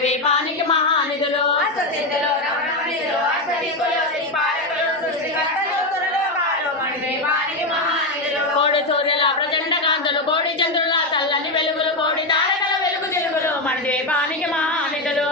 ద్వీపానికి మహానిధులు కోడి సూర్యుల ప్రచండ కాంతులు కోడి చంద్రుల చల్లని వెలుగులు కోడి తారకల వెలుగు తెలుగులు మన ద్వీపానికి మహానిధులు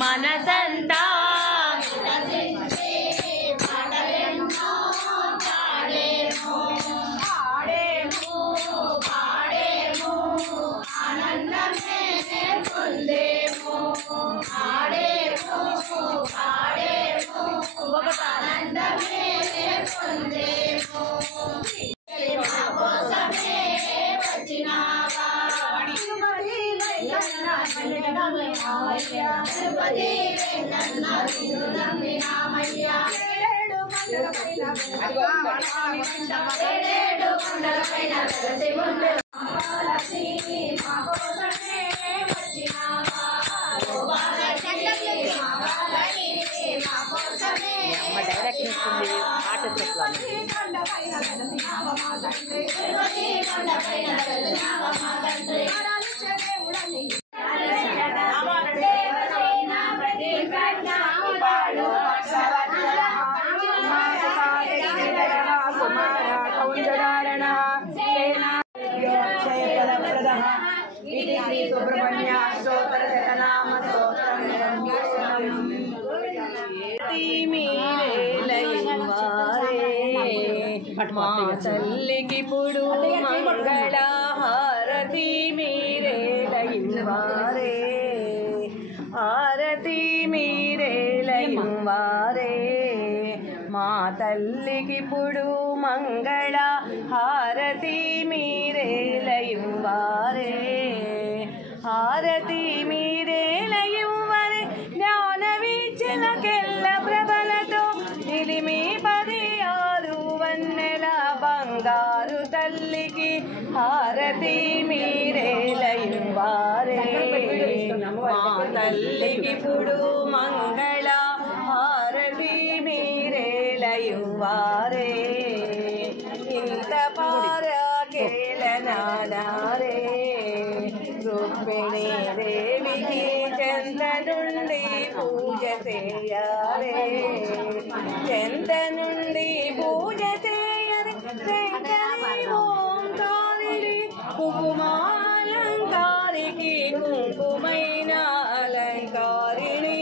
మనసంతా మా తల్లికి పుడు మంగళ హారతి మీరే లయింవారే హారతి మీరే లయింవారే మా తల్లికి పుడు మంగళ హారతి మీరే లయింవారే హారతి మీరే లయింవరే జ్ఞాన వీచనకెల్ల ప్రబలతో నిలిమి 16 వన్నెల బంగారు తల్లికి హారతి మీరే లయింవారే మా తల్లికి పుడు మంగళ హారతి మీరే లయింవారే ఇంత పారకేలనారే రుక్మిణీ దేవికి చెంత నుండి పూజ చేయారే చెంత నుండి పూజ చేయరే శంకరి ఓంకారిణి కుంకుమాలంకారికి కుంకుమైన అలంకారిణి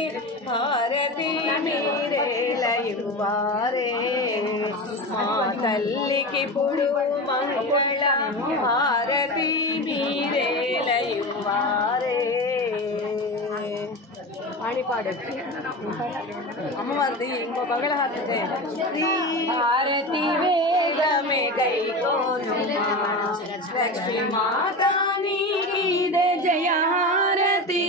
హారతి మీరే లయింవారే మా తల్లికి పుడు మంగళ హారతి మీరే లయింవారే పాడి అమ్మవారిది ఇంకో మంగళ హారతి హారతి వేగమే గైకోను లక్ష్మీ మాతా నీకిదే జయ హారతి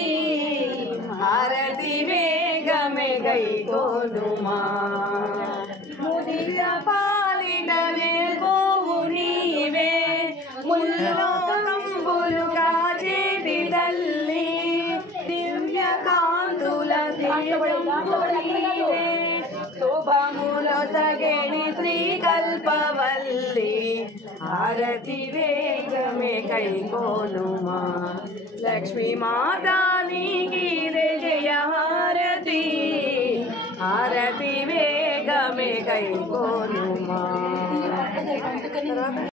హారతి వేగమే గైకోను మా ముదిర పాలిన వేల్పోవు నీవే ముల్లోకంబులు కాచేటి తల్లి దివ్య కాంతుల శోభముల సగేణి శ్రీ కల్పవల్లి హారతి వేగమే కైకోనుమా లక్ష్మీ మాతా నీకిదే జయ హారతి హారతి వేగమే కైకోనుమా